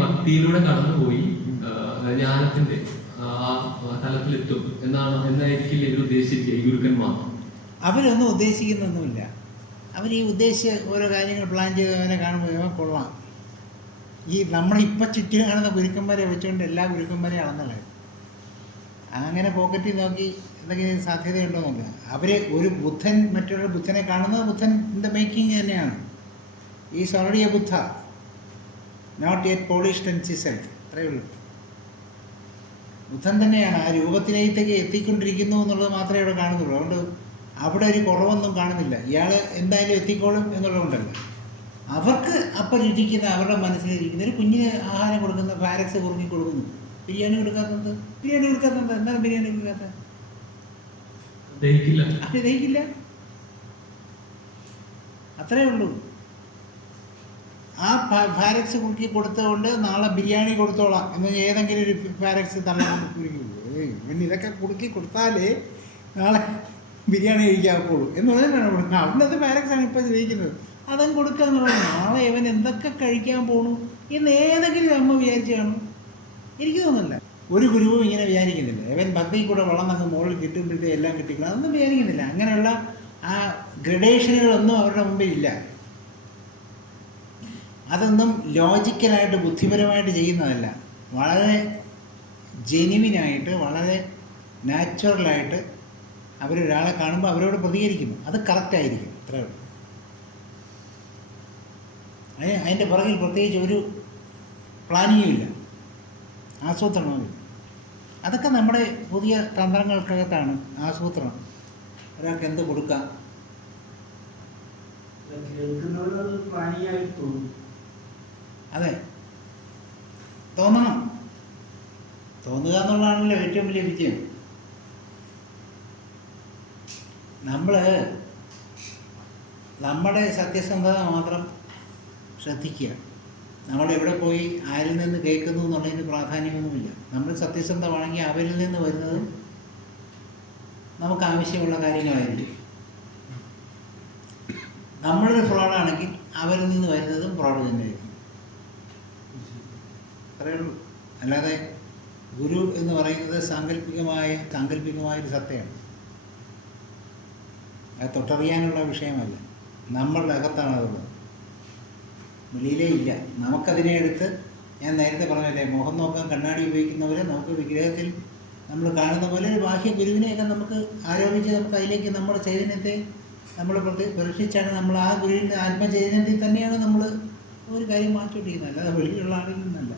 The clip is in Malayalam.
ഭക്തിയിലൂടെ കടന്നുപോയി ജ്ഞാനത്തിന്റെ ആ തലത്തിലെത്തും എന്നാണ് എന്നായിരിക്കില്ല ഇവർ ഉദ്ദേശിക്കുക ഈ ഗുരുക്കന്മാർ അവരൊന്നും ഉദ്ദേശിക്കുന്നൊന്നുമില്ല. അവർ ഈ ഉദ്ദേശിച്ച ഓരോ കാര്യങ്ങൾ പ്ലാൻ ചെയ്ത് അവനെ കാണുമ്പോൾ കൊള്ളാം. ഈ നമ്മളിപ്പോൾ ചുറ്റും കാണുന്ന ഗുരുക്കന്മാരെ വെച്ചുകൊണ്ട് എല്ലാ ഗുരുക്കന്മാരെയും അളന്നുള്ളത് അങ്ങനെ പോക്കറ്റിൽ നോക്കി എന്തെങ്കിലും സാധ്യതയുണ്ടോ നോക്കുക അവർ ഒരു ബുദ്ധൻ മറ്റൊരു ബുദ്ധനെ കാണുന്നത് ബുദ്ധൻ ഇൻ ദ മേക്കിംഗ് തന്നെയാണ്. ഈ a Buddha not yet polished and chiselled അത്രയേ ഉള്ളൂ. ബുദ്ധൻ തന്നെയാണ് ആ രൂപത്തിലേക്ക് എത്തിക്കൊണ്ടിരിക്കുന്നു എന്നുള്ളത് മാത്രമേ ഇവിടെ കാണുന്നുള്ളൂ. അതുകൊണ്ട് അവിടെ ഒരു കുറവൊന്നും കാണുന്നില്ല. ഇയാൾ എന്തായാലും എത്തിക്കോളും എന്നുള്ളതുകൊണ്ടല്ല. അവർക്ക് അപ്പം ഇരിക്കുന്ന അവരുടെ മനസ്സിലിരിക്കുന്ന ഒരു കുഞ്ഞിന് ആഹാരം കൊടുക്കുന്ന പാരക്സ് കുറുങ്ങി കൊടുക്കുന്നു. ബിരിയാണി കൊടുക്കാത്തത്? ബിരിയാണി കൊടുക്കാത്തത്? എന്താണ് ബിരിയാണി കൊടുക്കാത്തത്? ദഹിക്കില്ല. അത് ദഹിക്കില്ല? അത്രേ ഉള്ളൂ. ആ ഫാരക്സ് കുറുക്കി കൊടുത്തുകൊണ്ട് നാളെ ബിരിയാണി കൊടുത്തോളാം. എന്ന് ഏതെങ്കിലും ഒരു ഫാരക്സ് തള്ളി ഇവന് ഇതൊക്കെ കുറുക്കി കൊടുത്താലേ നാളെ ബിരിയാണി കഴിക്കാവുള്ളൂ എന്ന് പറഞ്ഞാൽ അവിടുത്തെ ഫാരക്സ് ആണ് ഇപ്പോൾ ജീവിക്കുന്നത് അതങ്ങ് കൊടുക്കുക എന്നുള്ളത് നാളെ ഇവൻ എന്തൊക്കെ കഴിക്കാൻ പോണു? എന്ന് ഏതെങ്കിലും അമ്മ വിചാരിച്ചു കാണും. എനിക്ക് തോന്നുന്നില്ല. ഒരു ഗുരുവും ഇങ്ങനെ വിചാരിക്കുന്നില്ല. ഇവൻ ഭക്തി കൂടെ വളർന്നങ്ങ് മുകളിൽ കിട്ടുമ്പോഴത്തേ എല്ലാം കിട്ടിക്കണം അതൊന്നും വിചാരിക്കുന്നില്ല. അങ്ങനെയുള്ള ആ ഗ്രഡേഷനുകളൊന്നും അവരുടെ മുമ്പിൽ ഇല്ല. അതൊന്നും ലോജിക്കലായിട്ട് ബുദ്ധിപരമായിട്ട് ചെയ്യുന്നതല്ല. വളരെ ജെനുവിനായിട്ട് വളരെ നാച്ചുറലായിട്ട് അവരൊരാളെ കാണുമ്പോൾ അവരോട് പ്രതികരിക്കുന്നു. അത് കറക്റ്റായിരിക്കും അത്രേ ഉള്ളൂ. അതിന് അതിന്റെ പുറകിൽ പ്രത്യേകിച്ച് ഒരു പ്ലാനിങ്ങും ഇല്ല. ആസൂത്രണവും അതൊക്കെ നമ്മുടെ പുതിയ തന്ത്രങ്ങൾക്കകത്താണ്. ആസൂത്രണം. ഒരാൾക്ക് എന്ത് കൊടുക്കാം? കേൾക്കുന്നവരത് പ്രാണിയായി തോന്നും. അതെ. തോന്നണം. തോന്നുക എന്നുള്ളതാണല്ലോ ഏറ്റവും വലിയ വിജയം. നമ്മൾ നമ്മുടെ സത്യസന്ധത മാത്രം ശ്രദ്ധിക്കുക. നമ്മൾ എവിടെ പോയി ആരിൽ നിന്ന് കേൾക്കുന്നു എന്നുള്ളതിന് പ്രാധാന്യമൊന്നുമില്ല. നമ്മൾ സത്യസന്ധമാണെങ്കിൽ അവരിൽ നിന്ന് വരുന്നതും നമുക്ക് ആവശ്യമുള്ള കാര്യങ്ങളായിരിക്കും. നമ്മളൊരു ഫ്രോഡാണെങ്കിൽ അവരിൽ നിന്ന് വരുന്നതും ഫ്രോഡ് തന്നെയായിരിക്കും. അത്രയേ ഉള്ളൂ. അല്ലാതെ ഗുരു എന്ന് പറയുന്നത് സാങ്കല്പികമായ സാങ്കല്പികമായൊരു സത്യമാണ് അത് തൊട്ടറിയാനുള്ള വിഷയമല്ല. നമ്മളുടെ അകത്താണ് അതുള്ളത് വെളിയിലേ ഇല്ല. നമുക്കതിനെ എടുത്ത് ഞാൻ നേരത്തെ പറഞ്ഞല്ലേ മുഖം നോക്കാൻ കണ്ണാടി ഉപയോഗിക്കുന്നവരെ നമുക്ക് വിഗ്രഹത്തിൽ നമ്മൾ കാണുന്ന പോലെ ഒരു ബാഹ്യ ഗുരുവിനെയൊക്കെ നമുക്ക് ആരോപിച്ച് നമുക്ക് അതിലേക്ക് നമ്മുടെ ചൈതന്യത്തെ നമ്മൾ പ്രതി പരീക്ഷിച്ചാണ് നമ്മൾ ആ ഗുരുവിന്റെ ആത്മചൈതന്യത്തിൽ തന്നെയാണ് നമ്മൾ ഒരു കാര്യം മാറ്റി അല്ലാതെ വെളിയിലുള്ള ആളിൽ നിന്നല്ല